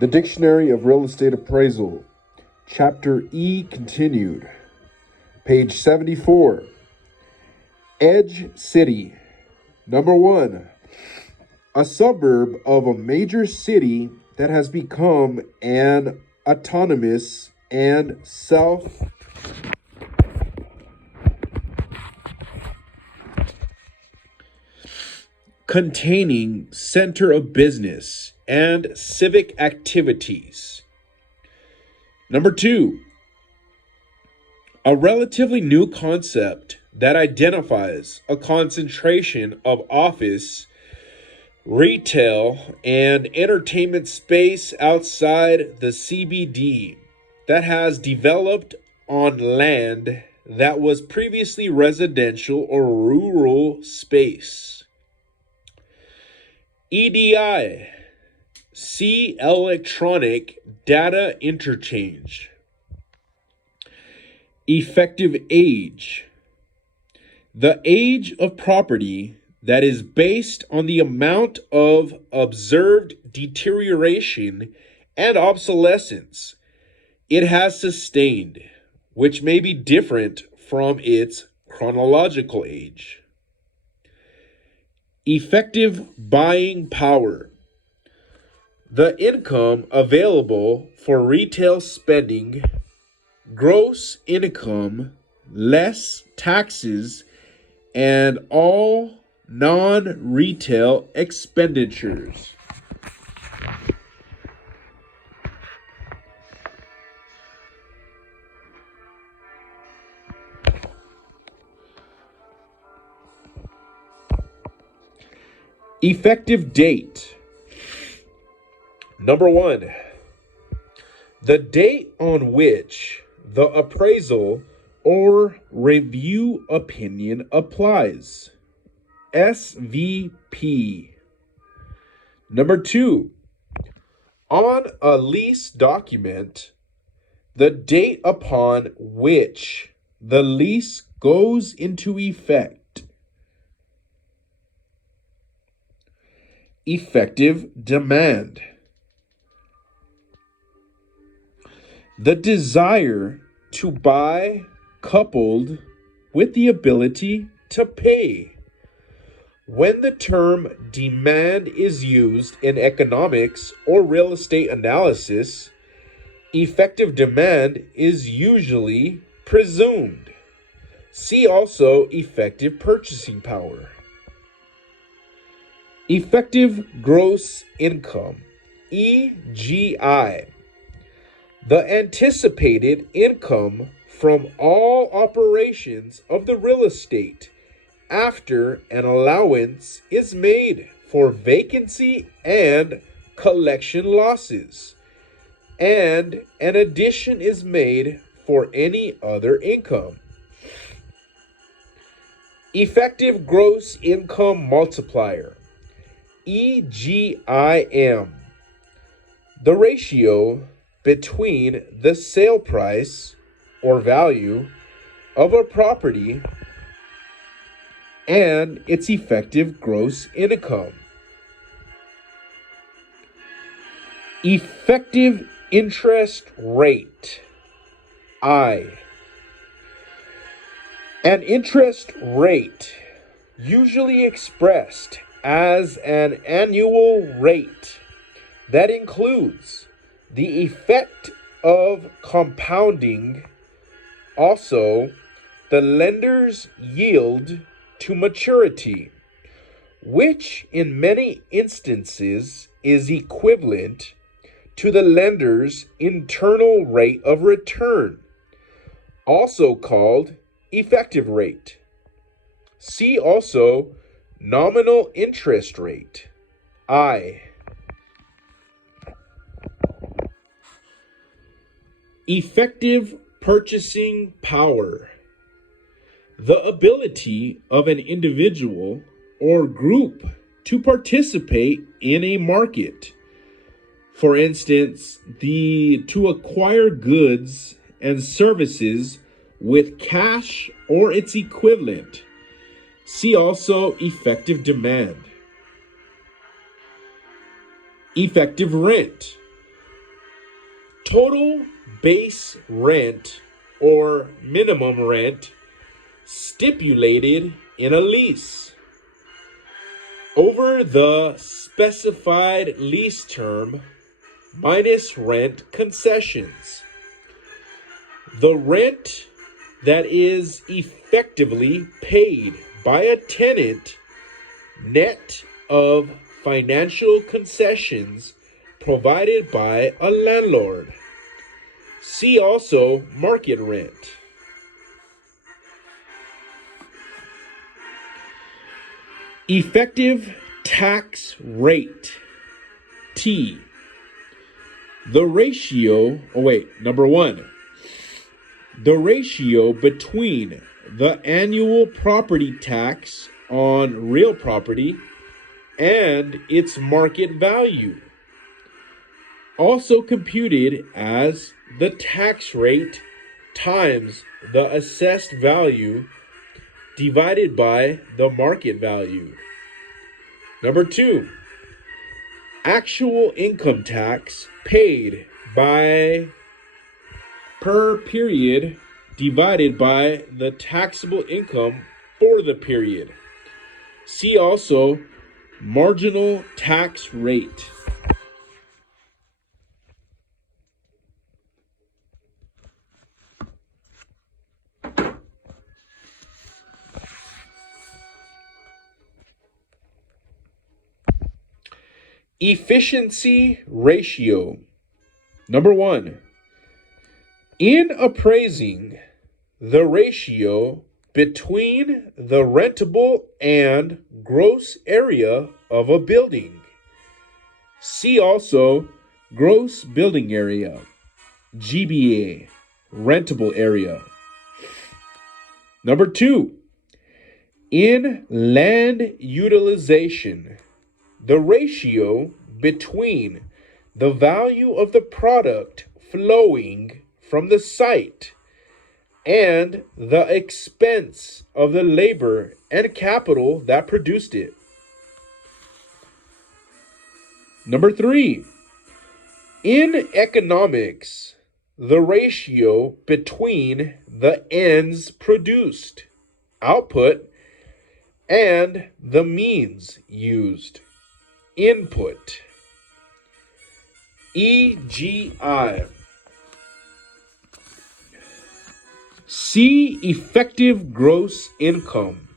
The Dictionary of Real Estate Appraisal, Chapter E continued, page 74. Edge City. Number 1. A suburb of a major city that has become an autonomous and self-containing center of business and civic activities. Number 2. A relatively new concept that identifies a concentration of office, retail, and entertainment space outside the CBD that has developed on land that was previously residential or rural space. EDI. See electronic data interchange. Effective age. The age of property that is based on the amount of observed deterioration and obsolescence it has sustained, which may be different from its chronological age. Effective buying power. The income available for retail spending, gross income, less taxes, and all non-retail expenditures. Effective date. Number 1. The date on which the appraisal or review opinion applies. SVP. Number 2. On a lease document, the date upon which the lease goes into effect. Effective demand. The desire to buy coupled with the ability to pay. When the term demand is used in economics or real estate analysis, effective demand is usually presumed. See also effective purchasing power. Effective gross income, EGI. The anticipated income from all operations of the real estate after an allowance is made for vacancy and collection losses, and an addition is made for any other income. Effective gross income multiplier, EGIM. The ratio between the sale price or value of a property and its effective gross income. Effective interest rate, I. An interest rate, usually expressed as an annual rate that includes the effect of compounding, also the lender's yield to maturity, which in many instances is equivalent to the lender's internal rate of return, also called effective rate. See also nominal interest rate, I. Effective purchasing power. The ability of an individual or group to participate in a market. For instance, to acquire goods and services with cash or its equivalent. See also effective demand. Effective rent. Total base rent or minimum rent stipulated in a lease over the specified lease term minus rent concessions. The rent that is effectively paid by a tenant net of financial concessions provided by a landlord. See also market rent. Effective tax rate. T. The ratio, number one. The ratio between the annual property tax on real property and its market value. Also computed as the tax rate times the assessed value divided by the market value. Number two, actual income tax paid by per period divided by the taxable income for the period. See also marginal tax rate. Efficiency ratio. Number one, in appraising the ratio between the rentable and gross area of a building. See also gross building area, GBA, rentable area. Number two, in land utilization, the ratio between the value of the product flowing from the site and the expense of the labor and capital that produced it. Number three, in economics, the ratio between the ends produced, output, and the means used, input. EGI. See effective gross income.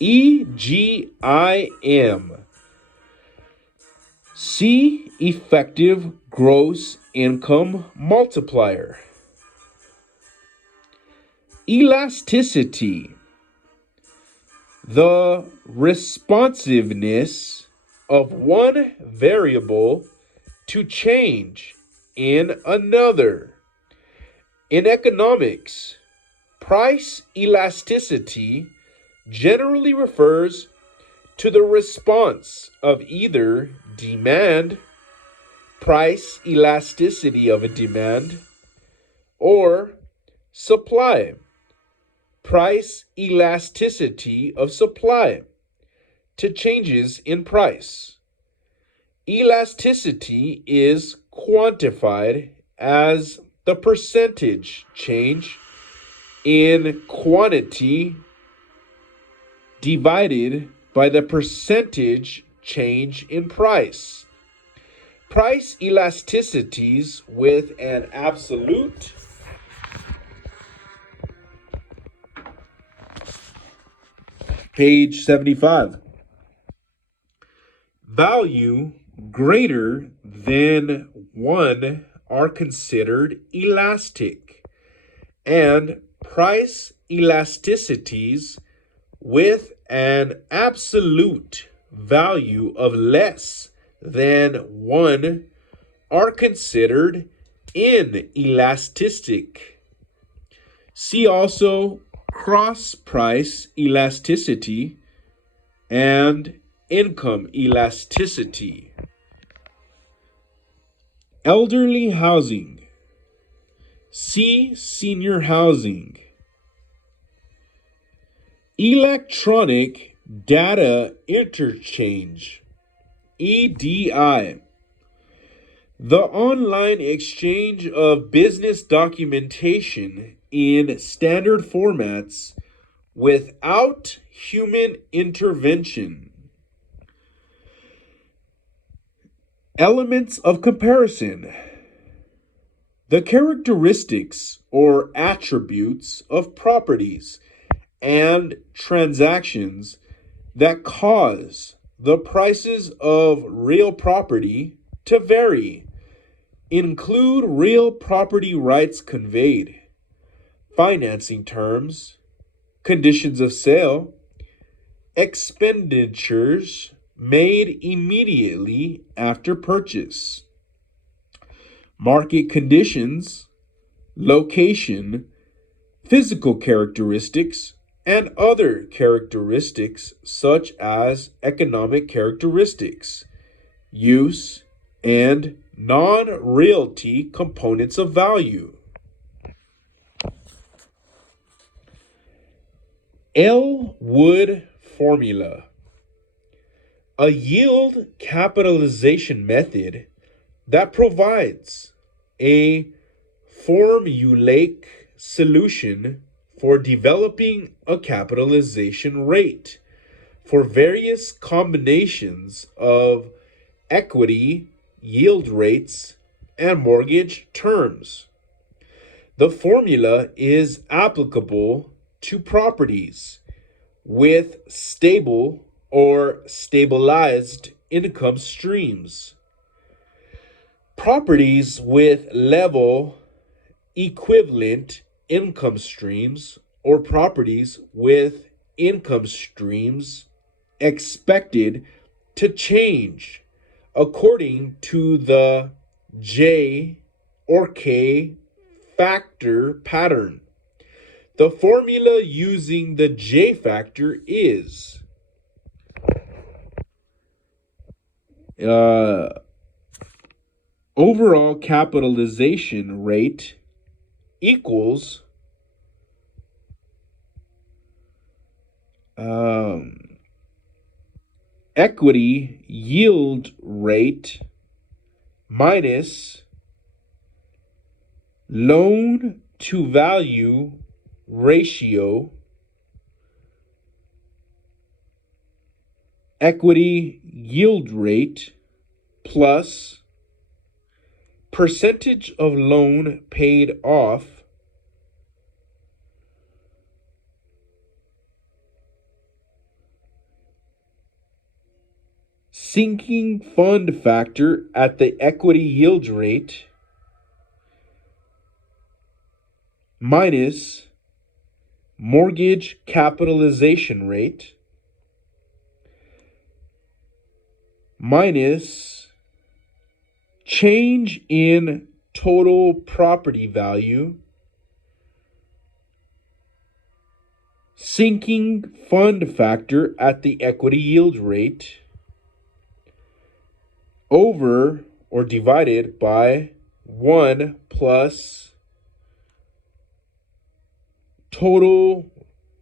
EGIM. See effective gross income multiplier. Elasticity. The responsiveness of one variable to change in another. In economics, price elasticity generally refers to the response of either demand, price elasticity of a demand, or supply, price elasticity of supply, to changes in price. Elasticity is quantified as the percentage change in quantity divided by the percentage change in price. Price elasticities with an absolute page 75. Value greater than 1 are considered elastic, and price elasticities with an absolute value of less than 1 are considered inelastic. See also cross price elasticity and income elasticity. Elderly housing. See senior housing. Electronic data interchange, EDI. The online exchange of business documentation in standard formats without human intervention. Elements of comparison. The characteristics or attributes of properties and transactions that cause the prices of real property to vary include real property rights conveyed, financing terms, conditions of sale, expenditures made immediately after purchase, market conditions, location, physical characteristics, and other characteristics such as economic characteristics, use, and non-realty components of value. Elwood formula. A yield capitalization method that provides a formulaic solution for developing a capitalization rate for various combinations of equity, yield rates, and mortgage terms. The formula is applicable to properties with stable or stabilized income streams, properties with level equivalent income streams, or properties with income streams expected to change according to the J or K factor pattern. The formula using the J factor is overall capitalization rate equals equity yield rate minus loan to value ratio, equity yield rate plus percentage of loan paid off sinking fund factor at the equity yield rate minus mortgage capitalization rate minus change in total property value, sinking fund factor at the equity yield rate, over or divided by 1 plus total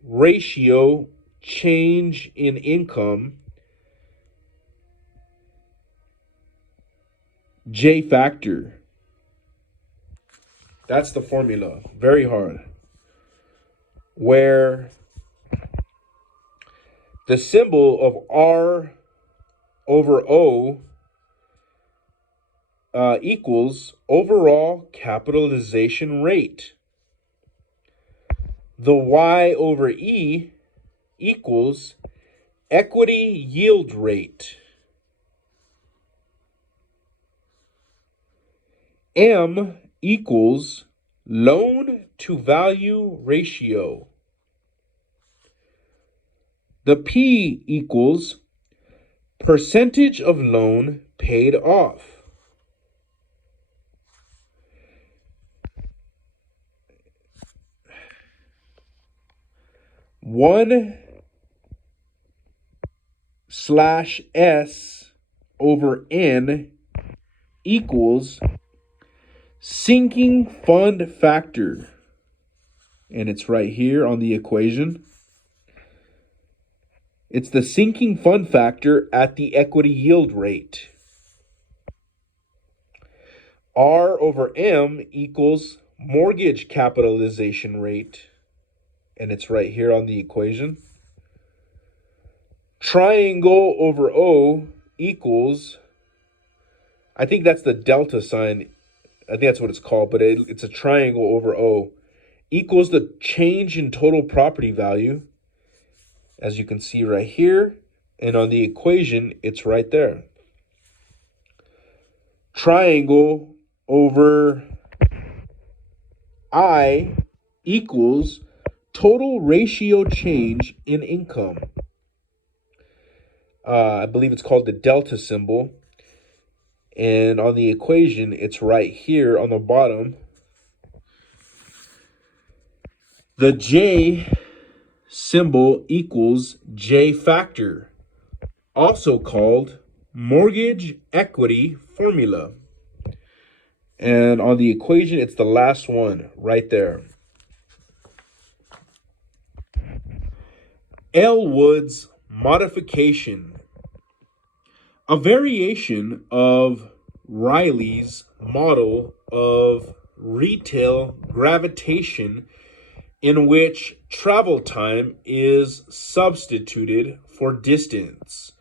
ratio change in income, J factor. That's the formula. Very hard. Where the symbol of R over O equals overall capitalization rate. The Y over E equals equity yield rate. M equals loan to value ratio. The P equals percentage of loan paid off. One slash S over N equals sinking fund factor. And it's right here on the equation. It's the sinking fund factor at the equity yield rate. R over M equals mortgage capitalization rate, and it's right here on the equation. Triangle over O equals, I think that's the delta sign. I think that's what it's called, but it's a triangle over O, equals the change in total property value, as you can see right here. And on the equation, it's right there. Triangle over I equals total ratio change in income. I believe it's called the delta symbol. And on the equation, it's right here on the bottom. The J symbol equals J factor, also called mortgage equity formula. And on the equation, it's the last one right there. Elwood's modification, a variation of Riley's model of retail gravitation, in which travel time is substituted for distance,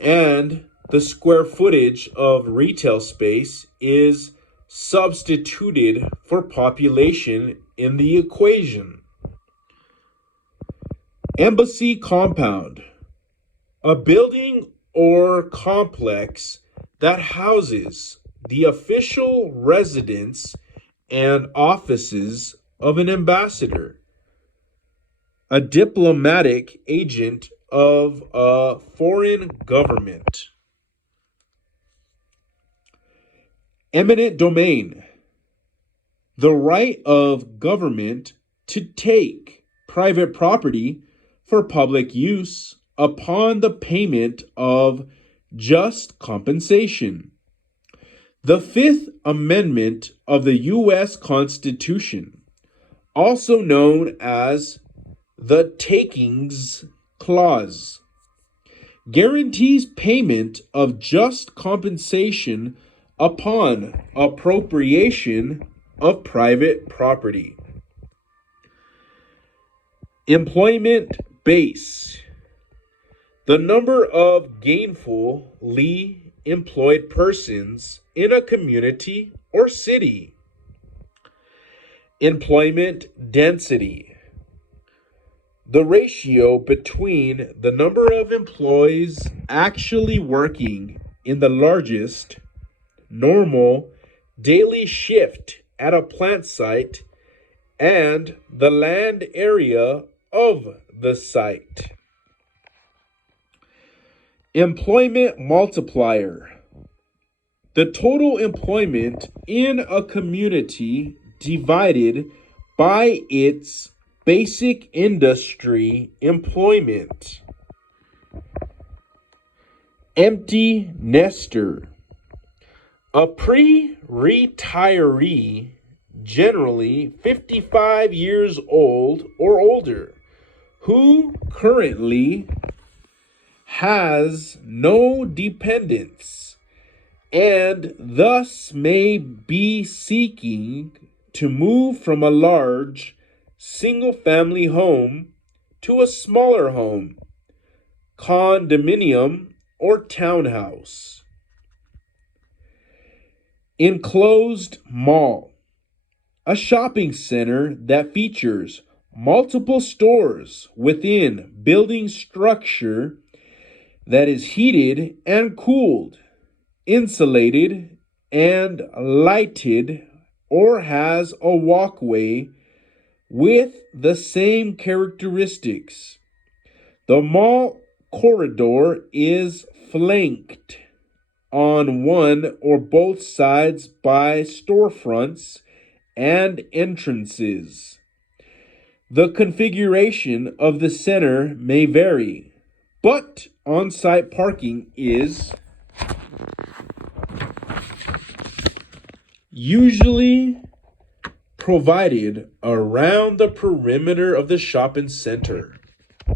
and the square footage of retail space is substituted for population in the equation. Embassy compound, a building or complex that houses the official residence and offices of an ambassador, a diplomatic agent of a foreign government. Eminent domain, the right of government to take private property for public use upon the payment of just compensation. The Fifth Amendment of the U.S. Constitution, also known as the Takings Clause, guarantees payment of just compensation upon appropriation of private property. Employment base, the number of gainfully employed persons in a community or city. Employment density, the ratio between the number of employees actually working in the largest normal daily shift at a plant site and the land area of the site. Employment multiplier, the total employment in a community divided by its basic industry employment. Empty nester, a pre-retiree, generally 55 years old or older, who currently has no dependents and thus may be seeking to move from a large single-family home to a smaller home, condominium, or townhouse. Enclosed mall, a shopping center that features multiple stores within building structure that is heated and cooled, insulated and lighted, or has a walkway with the same characteristics. The mall corridor is flanked on one or both sides by storefronts and entrances. The configuration of the center may vary, but on-site parking is usually provided around the perimeter of the shopping center.